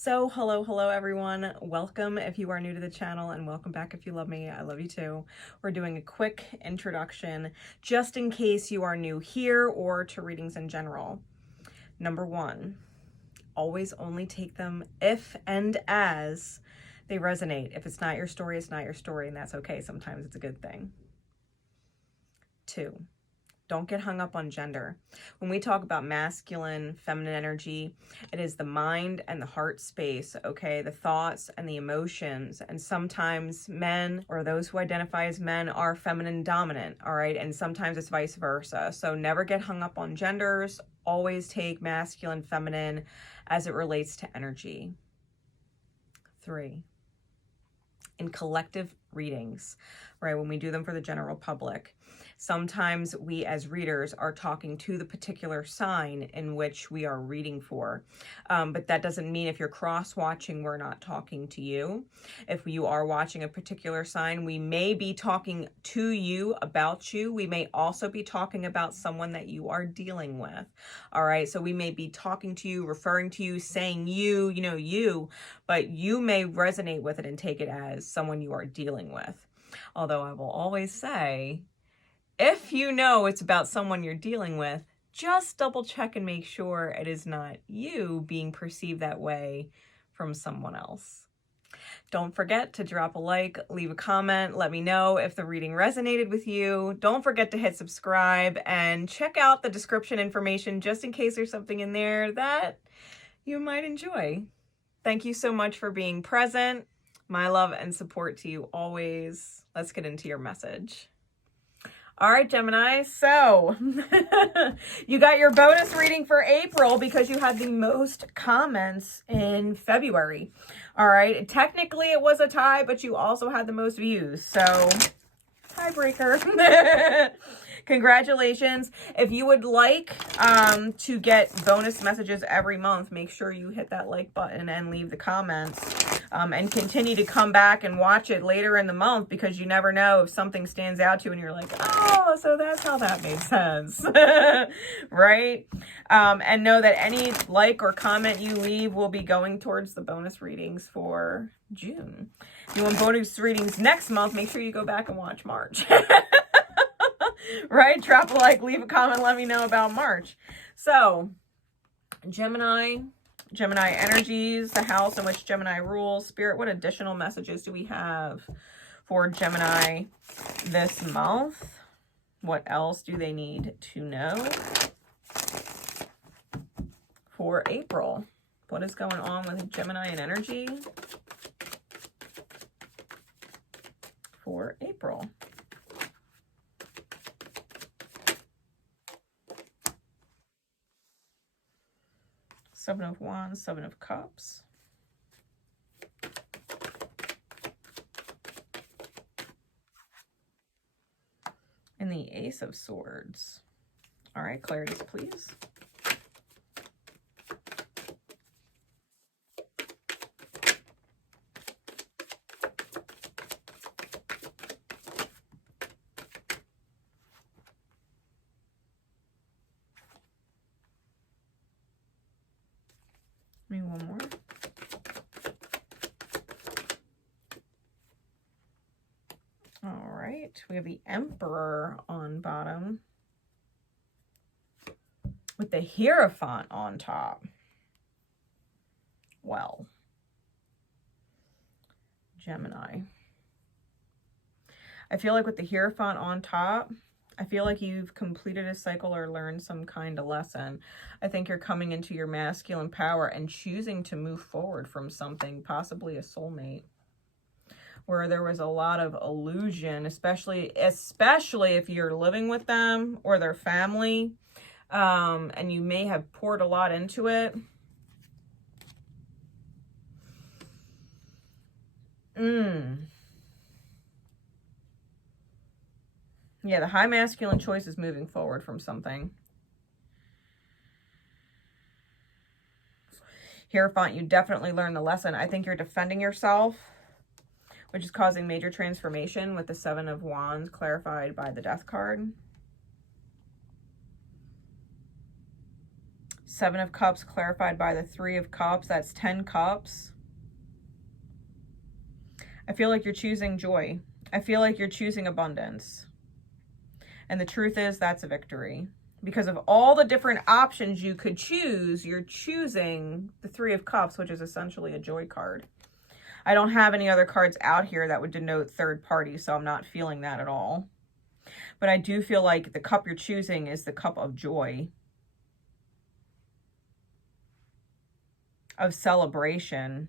So hello everyone. Welcome if you are new to the channel, and welcome back if you love me. I love you too. We're doing a quick introduction just in case you are new here or to readings in general. Number one, always only take them if and as they resonate. If it's not your story, it's not your story, and that's okay. Sometimes it's a good thing. Two, don't get hung up on gender. When we talk about masculine, feminine energy, it is the mind and the heart space, okay? The thoughts and the emotions. And sometimes men, or those who identify as men, are feminine dominant, all right? And sometimes it's vice versa. So never get hung up on genders. Always take masculine, feminine as it relates to energy. 3, in collective readings, right? When we do them for the general public, sometimes we as readers are talking to the particular sign in which we are reading for. But that doesn't mean if you're cross-watching, we're not talking to you. If you are watching a particular sign, we may be talking to you about you. We may also be talking about someone that you are dealing with. All right. So we may be talking to you, referring to you, saying you, but you may resonate with it and take it as someone you are dealing with. Although I will always say, if you know it's about someone you're dealing with, just double check and make sure it is not you being perceived that way from someone else. Don't forget to drop a like, leave a comment, let me know if the reading resonated with you. Don't forget to hit subscribe and check out the description information just in case there's something in there that you might enjoy. Thank you so much for being present. My love and support to you always. Let's get into your message. All right, Gemini, so you got your bonus reading for April because you had the most comments in February. All right, technically it was a tie, but you also had the most views, so tiebreaker. Congratulations. If you would like to get bonus messages every month, make sure you hit that like button and leave the comments. And continue to come back and watch it later in the month, because you never know if something stands out to you and you're like, oh, so that's how that made sense. Right? And know that any like or comment you leave will be going towards the bonus readings for June. If you want bonus readings next month, make sure you go back and watch March. Right? Drop a like, leave a comment, let me know about March. So, Gemini energies, the house in which Gemini rules. Spirit, what additional messages do we have for Gemini this month? What else do they need to know for April? What is going on with Gemini and energy for April? Seven of Wands, Seven of Cups. And the Ace of Swords. All right, clarities, please. Maybe one more. All right, we have the Emperor on bottom with the Hierophant on top. Well, Gemini. I feel like with the Hierophant on top, I feel like you've completed a cycle or learned some kind of lesson. I think you're coming into your masculine power and choosing to move forward from something, possibly a soulmate, where there was a lot of illusion, especially if you're living with them or their family, and you may have poured a lot into it. Yeah, the high masculine choice is moving forward from something. Hierophant, you definitely learned the lesson. I think you're defending yourself, which is causing major transformation with the Seven of Wands clarified by the Death card. Seven of Cups clarified by the Three of Cups. That's 10 cups. I feel like you're choosing joy. I feel like you're choosing abundance. And the truth is that's a victory. Because of all the different options you could choose, you're choosing the Three of Cups, which is essentially a joy card. I don't have any other cards out here that would denote third party, so I'm not feeling that at all. But I do feel like the cup you're choosing is the cup of joy, of celebration.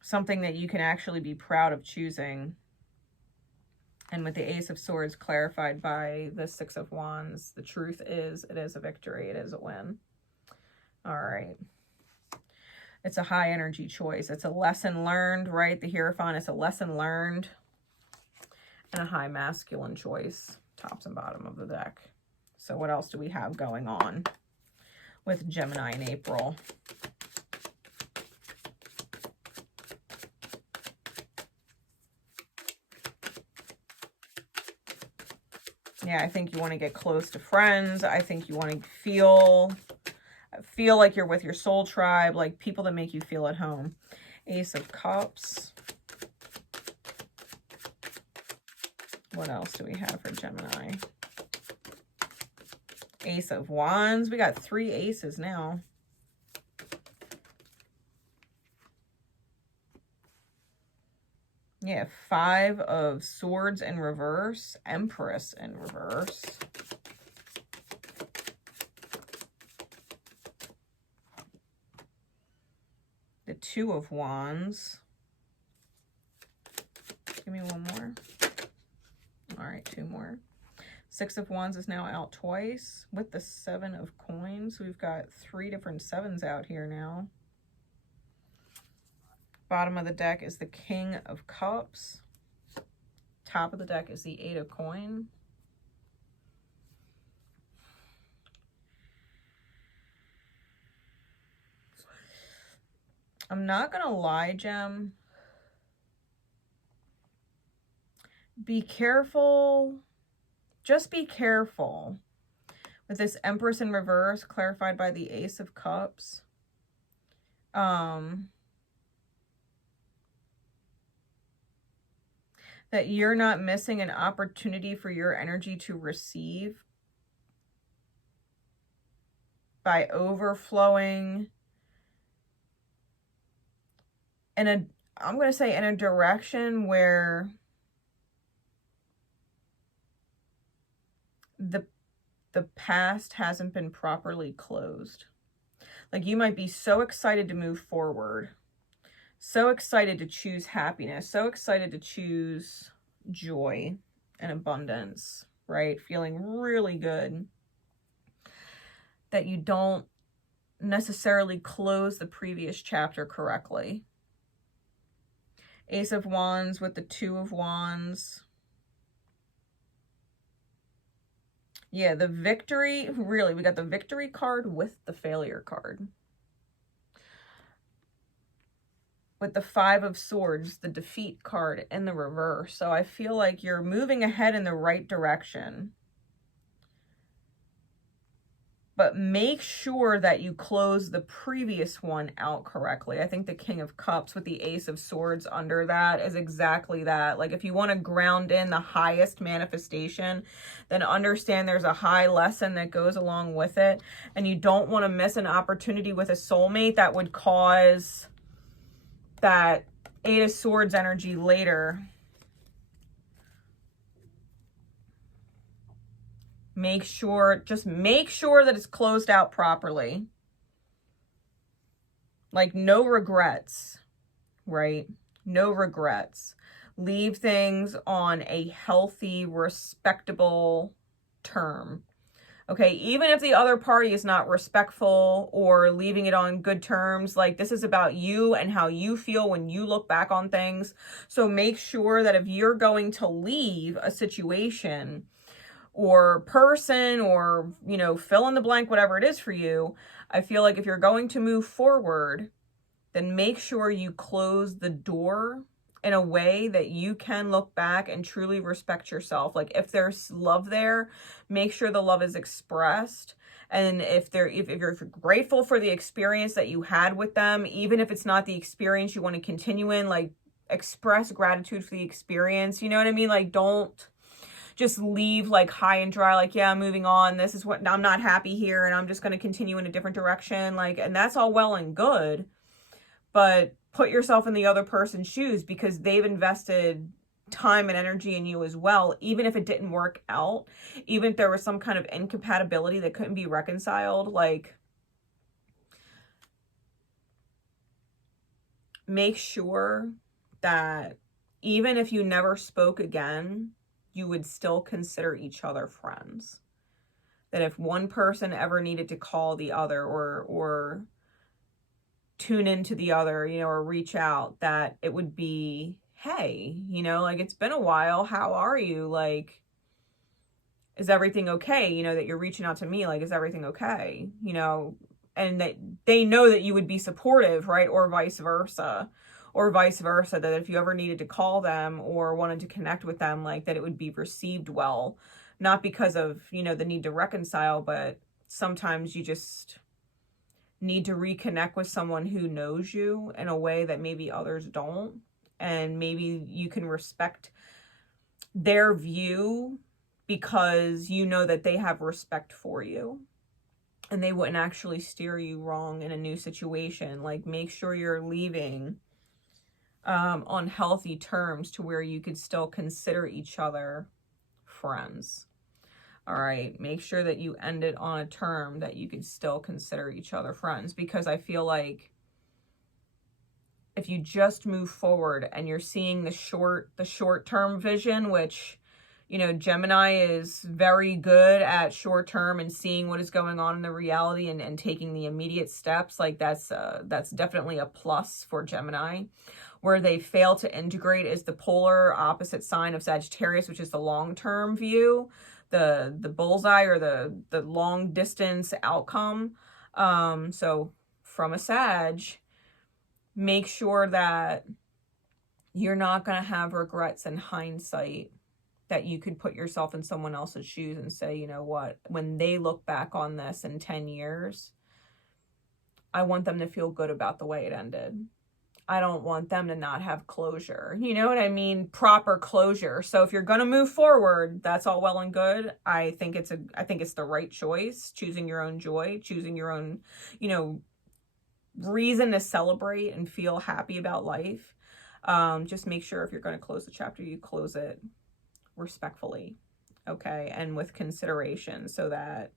Something that you can actually be proud of choosing. And with the Ace of Swords clarified by the Six of Wands, the truth is it is a victory. It is a win. All right. It's a high energy choice. It's a lesson learned, right? The Hierophant is a lesson learned and a high masculine choice, tops and bottom of the deck. So what else do we have going on with Gemini in April? Yeah, I think you want to get close to friends. I think you want to feel like you're with your soul tribe, like people that make you feel at home. Ace of Cups. What else do we have for Gemini? Ace of Wands. We got 3 aces now. Yeah, 5 of Swords in reverse. Empress in reverse. The 2 of Wands. Give me one more. All right, 2 more. 6 of Wands is now out twice with the 7 of Coins. We've got 3 different 7s out here now. Bottom of the deck is the King of Cups. Top of the deck is the 8 of Coins. I'm not going to lie, Gem. Be careful. Just be careful with this Empress in reverse, clarified by the Ace of Cups. That you're not missing an opportunity for your energy to receive by overflowing in a, I'm going to say in a direction where the past hasn't been properly closed. Like you might be so excited to move forward, so excited to choose happiness, so excited to choose joy and abundance, right? Feeling really good that you don't necessarily close the previous chapter correctly. Ace of Wands with the 2 of Wands. Yeah, the victory, really, we got the victory card with the failure card. With the 5 of Swords, the defeat card in the reverse. So I feel like you're moving ahead in the right direction. But make sure that you close the previous one out correctly. I think the King of Cups with the Ace of Swords under that is exactly that. Like if you want to ground in the highest manifestation, then understand there's a high lesson that goes along with it. And you don't want to miss an opportunity with a soulmate that would cause that 8 of Swords energy later. Just make sure that it's closed out properly. Like no regrets, right? No regrets. Leave things on a healthy, respectable term. Okay, even if the other party is not respectful or leaving it on good terms, like this is about you and how you feel when you look back on things. So make sure that if you're going to leave a situation or person or, you know, fill in the blank, whatever it is for you, I feel like if you're going to move forward, then make sure you close the door in a way that you can look back and truly respect yourself. Like if there's love there, make sure the love is expressed. And if you're grateful for the experience that you had with them, even if it's not the experience you want to continue in, like express gratitude for the experience. You know what I mean? Like don't just leave like high and dry, like, yeah, I'm moving on. This is what, I'm not happy here and I'm just going to continue in a different direction. Like, and that's all well and good, but put yourself in the other person's shoes because they've invested time and energy in you as well. Even if it didn't work out, even if there was some kind of incompatibility that couldn't be reconciled, like make sure that even if you never spoke again, you would still consider each other friends. That if one person ever needed to call the other or tune into the other, you know, or reach out, that it would be, hey, you know, like it's been a while. How are you? Like, is everything okay? You know, that you're reaching out to me, like, is everything okay? You know, and that they know that you would be supportive, right? Or vice versa. Or vice versa, that if you ever needed to call them or wanted to connect with them, like that it would be received well. Not because of, you know, the need to reconcile, but sometimes you just need to reconnect with someone who knows you in a way that maybe others don't. And maybe you can respect their view because you know that they have respect for you and they wouldn't actually steer you wrong in a new situation. Like make sure you're leaving on healthy terms to where you could still consider each other friends. All right, make sure that you end it on a term that you could still consider each other friends, because I feel like if you just move forward and you're seeing the short-term vision, which, you know, Gemini is very good at short-term and seeing what is going on in the reality and taking the immediate steps. Like that's definitely a plus for Gemini. Where they fail to integrate is the polar opposite sign of Sagittarius, which is the long-term view, the bullseye or the long distance outcome. So from a Sag, make sure that you're not going to have regrets in hindsight, that you could put yourself in someone else's shoes and say, you know what, when they look back on this in 10 years, I want them to feel good about the way it ended. I don't want them to not have closure. You know what I mean? Proper closure. So if you're going to move forward, that's all well and good. I think it's the right choice. Choosing your own joy, choosing your own, you know, reason to celebrate and feel happy about life. Just make sure if you're going to close the chapter, you close it respectfully. Okay. And with consideration so that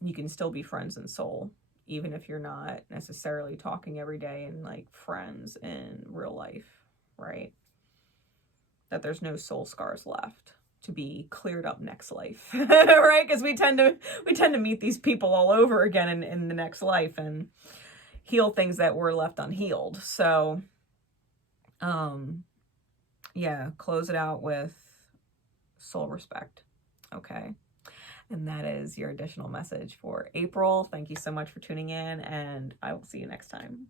you can still be friends in soul, even if you're not necessarily talking every day and like friends in real life, right? That there's no soul scars left to be cleared up next life, right? Because we tend to meet these people all over again in the next life and heal things that were left unhealed. So, yeah, close it out with soul respect, okay? And that is your additional message for April. Thank you so much for tuning in, and I will see you next time.